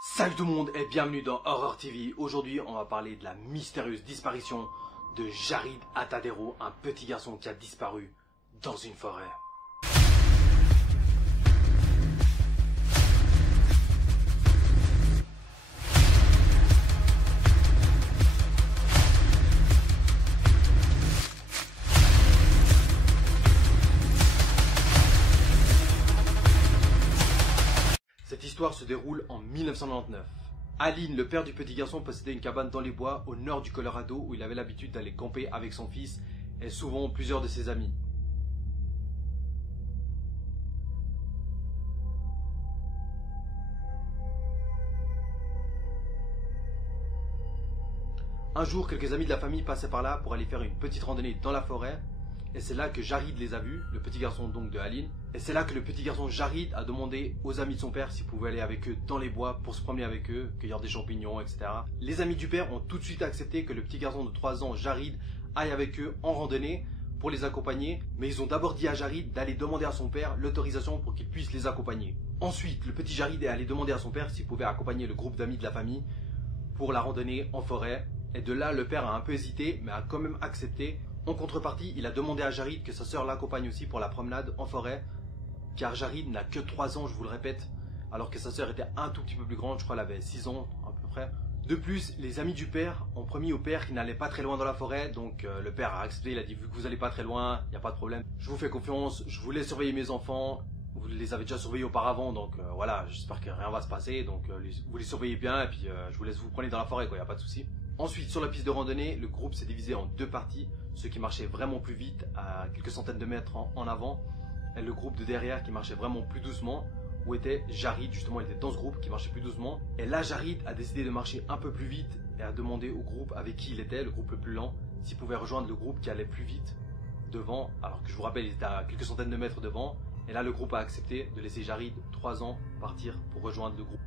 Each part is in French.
Salut tout le monde et bienvenue dans Horror TV. Aujourd'hui, on va parler de la mystérieuse disparition de Jarid Atadero, un petit garçon qui a disparu dans une forêt. Cette histoire se déroule en 1999. Aline, le père du petit garçon, possédait une cabane dans les bois au nord du Colorado où il avait l'habitude d'aller camper avec son fils et souvent plusieurs de ses amis. Un jour, quelques amis de la famille passaient par là pour aller faire une petite randonnée dans la forêt. Et c'est là que Jarid les a vus, le petit garçon donc de Aline. Et c'est là que le petit garçon Jarid a demandé aux amis de son père s'ils pouvaient aller avec eux dans les bois pour se promener avec eux, cueillir des champignons, etc. Les amis du père ont tout de suite accepté que le petit garçon de 3 ans, Jarid, aille avec eux en randonnée pour les accompagner. Mais ils ont d'abord dit à Jarid d'aller demander à son père l'autorisation pour qu'il puisse les accompagner. Ensuite, le petit Jarid est allé demander à son père s'il pouvait accompagner le groupe d'amis de la famille pour la randonnée en forêt. Et de là, le père a un peu hésité, mais a quand même accepté. En contrepartie, il a demandé à Jarid que sa sœur l'accompagne aussi pour la promenade en forêt, car Jarid n'a que 3 ans, je vous le répète, alors que sa sœur était un tout petit peu plus grande, je crois qu'elle avait 6 ans à peu près. De plus, les amis du père ont promis au père qu'il n'allait pas très loin dans la forêt, donc le père a accepté, il a dit vu que vous n'allez pas très loin, il n'y a pas de problème, je vous fais confiance, je vous laisse surveiller mes enfants, vous les avez déjà surveillés auparavant, donc voilà, j'espère que rien va se passer, donc vous les surveillez bien, et puis je vous laisse vous promener dans la forêt, quoi, il n'y a pas de souci. Ensuite, sur la piste de randonnée, le groupe s'est divisé en 2 parties, ceux qui marchaient vraiment plus vite, à quelques centaines de mètres en avant, et le groupe de derrière qui marchait vraiment plus doucement, où était Jarid, justement, il était dans ce groupe qui marchait plus doucement. Et là, Jarid a décidé de marcher un peu plus vite et a demandé au groupe avec qui il était, le groupe le plus lent, s'il pouvait rejoindre le groupe qui allait plus vite devant, alors que je vous rappelle, il était à quelques centaines de mètres devant. Et là, le groupe a accepté de laisser Jarid, 3 ans, partir pour rejoindre le groupe.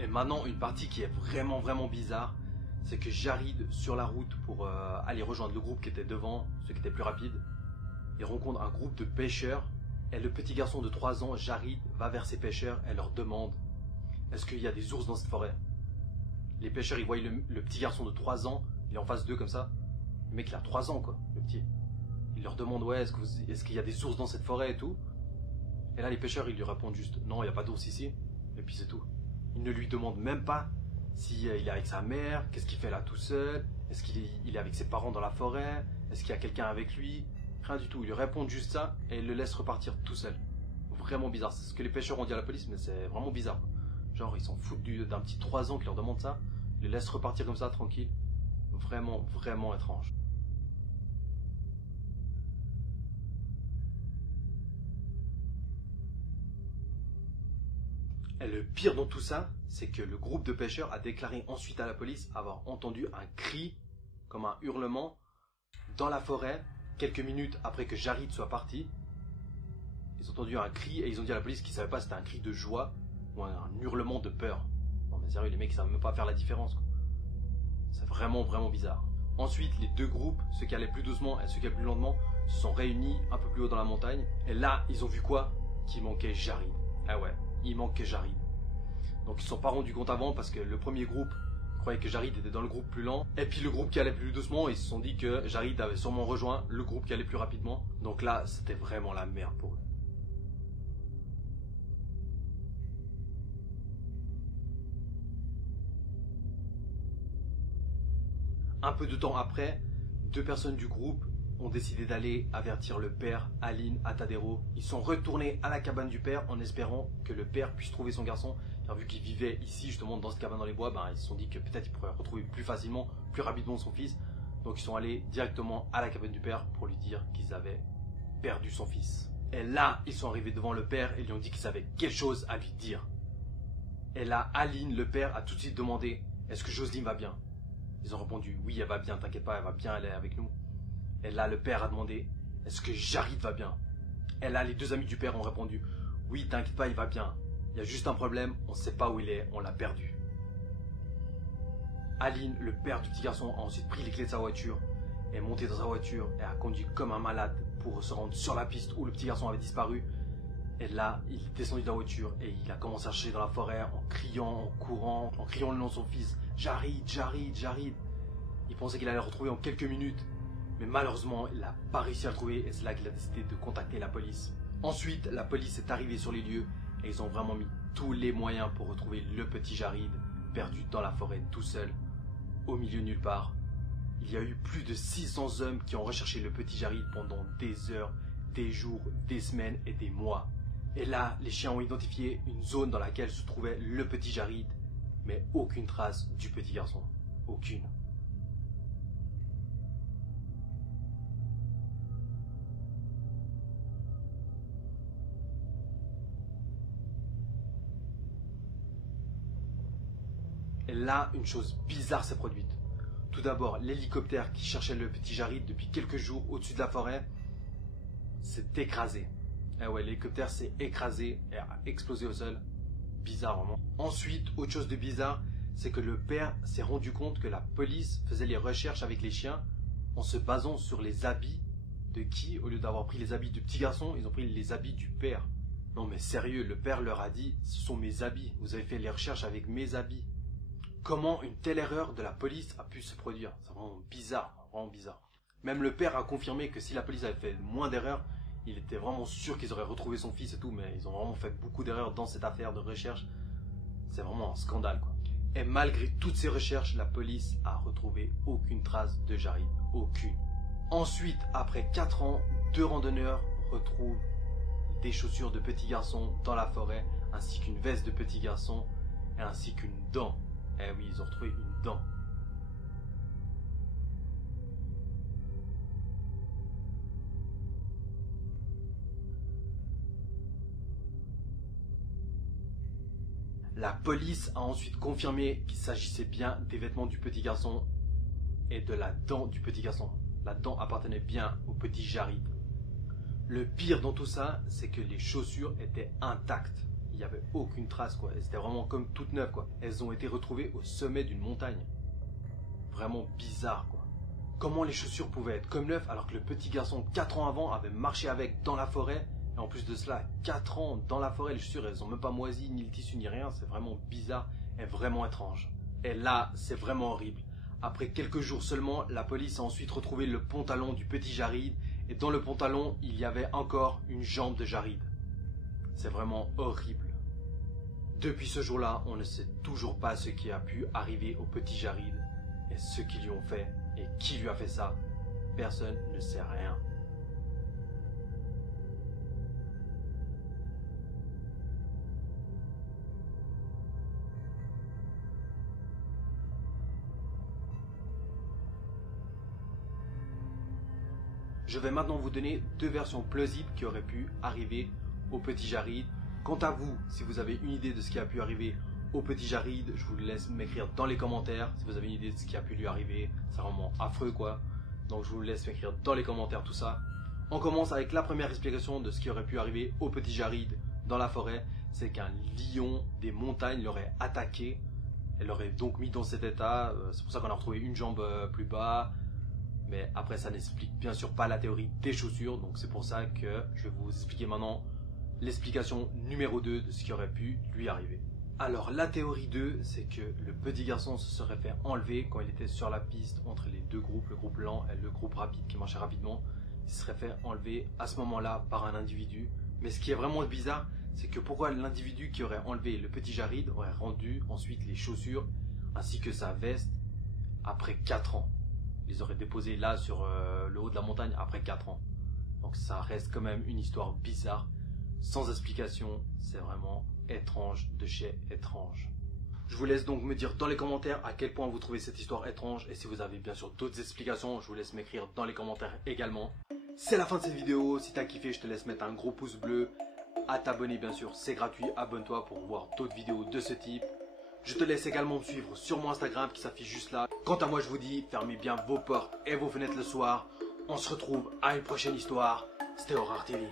Et maintenant, une partie qui est vraiment bizarre, c'est que Jarid, sur la route pour aller rejoindre le groupe qui était devant, ceux qui étaient plus rapides, il rencontre un groupe de pêcheurs. Et le petit garçon de 3 ans, Jarid, va vers ces pêcheurs et leur demande « Est-ce qu'il y a des ours dans cette forêt ?» Les pêcheurs, ils voient le petit garçon de 3 ans, il est en face d'eux comme ça. Le mec, il a 3 ans, quoi, le petit. Il leur demande « Ouais, est-ce qu'il y a des ours dans cette forêt et tout ?» Et là, les pêcheurs, ils lui répondent juste « Non, il n'y a pas d'ours ici. » Et puis c'est tout. Il ne lui demande même pas s'il est avec sa mère, qu'est-ce qu'il fait là tout seul, est-ce qu'il est avec ses parents dans la forêt, est-ce qu'il y a quelqu'un avec lui, rien du tout. Il lui répond juste ça et il le laisse repartir tout seul. Vraiment bizarre, c'est ce que les pêcheurs ont dit à la police, mais c'est vraiment bizarre. Genre ils s'en foutent d'un petit 3 ans qui leur demande ça, ils le laissent repartir comme ça tranquille. Vraiment étrange. Et le pire dans tout ça, c'est que le groupe de pêcheurs a déclaré ensuite à la police avoir entendu un cri, comme un hurlement, dans la forêt, quelques minutes après que Jarid soit parti. Ils ont entendu un cri et ils ont dit à la police qu'ils ne savaient pas si c'était un cri de joie ou un hurlement de peur. Non mais sérieux, les mecs ils savent même pas faire la différence, quoi. C'est vraiment bizarre. Ensuite, les 2 groupes, ceux qui allaient plus doucement et ceux qui allaient plus lentement, se sont réunis un peu plus haut dans la montagne. Et là, ils ont vu quoi? Qu'il manquait Jarid. Ah ouais. Il manquait Jarid. Donc ils ne se sont pas rendus compte avant parce que le premier groupe croyait que Jarid était dans le groupe plus lent. Et puis le groupe qui allait plus doucement, ils se sont dit que Jarid avait sûrement rejoint le groupe qui allait plus rapidement. Donc là, c'était vraiment la merde pour eux. Un peu de temps après, 2 personnes du groupe ont décidé d'aller avertir le père, Aline Atadero. Ils sont retournés à la cabane du père en espérant que le père puisse trouver son garçon. Car vu qu'il vivait ici, justement, dans cette cabane dans les bois, ils se sont dit que peut-être il pourrait retrouver plus facilement, plus rapidement son fils. Donc ils sont allés directement à la cabane du père pour lui dire qu'ils avaient perdu son fils. Et là, ils sont arrivés devant le père et lui ont dit qu'ils avaient quelque chose à lui dire. Et là, Aline, le père, a tout de suite demandé « Est-ce que Jocelyne va bien ?» Ils ont répondu « Oui, elle va bien, t'inquiète pas, elle va bien, elle est avec nous. » Et là, le père a demandé « Est-ce que Jarid va bien ?» Et là, les 2 amis du père ont répondu « Oui, t'inquiète pas, il va bien. Il y a juste un problème, on ne sait pas où il est, on l'a perdu. » Aline, le père du petit garçon, a ensuite pris les clés de sa voiture est monté dans sa voiture et a conduit comme un malade pour se rendre sur la piste où le petit garçon avait disparu. Et là, il est descendu de la voiture et il a commencé à chercher dans la forêt en criant, en courant, en criant le nom de son fils. Jarid, Jarid, Jarid. Il pensait qu'il allait le retrouver en quelques minutes. Mais malheureusement, il n'a pas réussi à le trouver et c'est là qu'il a décidé de contacter la police. Ensuite, la police est arrivée sur les lieux et ils ont vraiment mis tous les moyens pour retrouver le petit Jarid, perdu dans la forêt tout seul, au milieu nulle part. Il y a eu plus de 600 hommes qui ont recherché le petit Jarid pendant des heures, des jours, des semaines et des mois. Et là, les chiens ont identifié une zone dans laquelle se trouvait le petit Jarid, mais aucune trace du petit garçon. Aucune. Et là, une chose bizarre s'est produite. Tout d'abord, l'hélicoptère qui cherchait le petit Jarid depuis quelques jours au-dessus de la forêt s'est écrasé. Eh ouais, l'hélicoptère s'est écrasé et a explosé au sol. Bizarre vraiment. Ensuite, autre chose de bizarre, c'est que le père s'est rendu compte que la police faisait les recherches avec les chiens en se basant sur les habits de qui, au lieu d'avoir pris les habits du petit garçon, ils ont pris les habits du père. Non mais sérieux, le père leur a dit, ce sont mes habits, vous avez fait les recherches avec mes habits. Comment une telle erreur de la police a pu se produire? C'est vraiment bizarre, vraiment bizarre. Même le père a confirmé que si la police avait fait moins d'erreurs, il était vraiment sûr qu'ils auraient retrouvé son fils et tout, mais ils ont vraiment fait beaucoup d'erreurs dans cette affaire de recherche. C'est vraiment un scandale, quoi. Et malgré toutes ces recherches, la police a retrouvé aucune trace de Jarid. Aucune. Ensuite, après 4 ans, 2 randonneurs retrouvent des chaussures de petit garçon dans la forêt, ainsi qu'une veste de petit garçon, et ainsi qu'une dent. Eh oui, ils ont retrouvé une dent. La police a ensuite confirmé qu'il s'agissait bien des vêtements du petit garçon et de la dent du petit garçon. La dent appartenait bien au petit Jarid. Le pire dans tout ça, c'est que les chaussures étaient intactes. Il n'y avait aucune trace, quoi. Elles étaient vraiment comme toutes neuves, quoi. Elles ont été retrouvées au sommet d'une montagne. Vraiment bizarre, quoi. Comment les chaussures pouvaient être comme neuves alors que le petit garçon 4 ans avant avait marché avec dans la forêt? Et en plus de cela, 4 ans dans la forêt, les chaussures, elles ont même pas moisi, ni le tissu, ni rien. C'est vraiment bizarre et vraiment étrange. Et là, c'est vraiment horrible. Après quelques jours seulement, la police a ensuite retrouvé le pantalon du petit Jarid. Et dans le pantalon, il y avait encore une jambe de Jarid. C'est vraiment horrible. Depuis ce jour-là, on ne sait toujours pas ce qui a pu arriver au petit Jarid. Et ceux qui lui ont fait, et qui lui a fait ça. Personne ne sait rien. Je vais maintenant vous donner 2 versions plausibles qui auraient pu arriver au petit Jarid. Quant à vous, si vous avez une idée de ce qui a pu arriver au petit Jarid, je vous laisse m'écrire dans les commentaires. Si vous avez une idée de ce qui a pu lui arriver, c'est vraiment affreux, quoi. Donc je vous laisse m'écrire dans les commentaires tout ça. On commence avec la première explication de ce qui aurait pu arriver au petit Jarid dans la forêt. C'est qu'un lion des montagnes l'aurait attaqué. Elle l'aurait donc mis dans cet état. C'est pour ça qu'on a retrouvé une jambe plus bas. Mais après, ça n'explique bien sûr pas la théorie des chaussures. Donc c'est pour ça que je vais vous expliquer maintenant l'explication numéro 2 de ce qui aurait pu lui arriver. Alors la théorie 2, c'est que le petit garçon se serait fait enlever quand il était sur la piste entre les deux groupes, le groupe lent et le groupe rapide qui marchait rapidement. Il se serait fait enlever à ce moment-là par un individu. Mais ce qui est vraiment bizarre, c'est que pourquoi l'individu qui aurait enlevé le petit Jarid aurait rendu ensuite les chaussures ainsi que sa veste après 4 ans. Ils auraient déposé là sur le haut de la montagne après 4 ans. Donc ça reste quand même une histoire bizarre, sans explication. C'est vraiment étrange de chez étrange. Je vous laisse donc me dire dans les commentaires à quel point vous trouvez cette histoire étrange. Et si vous avez bien sûr d'autres explications, je vous laisse m'écrire dans les commentaires également. C'est la fin de cette vidéo. Si t'as kiffé, je te laisse mettre un gros pouce bleu. À t'abonner bien sûr, c'est gratuit. Abonne-toi pour voir d'autres vidéos de ce type. Je te laisse également me suivre sur mon Instagram qui s'affiche juste là. Quant à moi, je vous dis, fermez bien vos portes et vos fenêtres le soir. On se retrouve à une prochaine histoire. C'était Horror TV.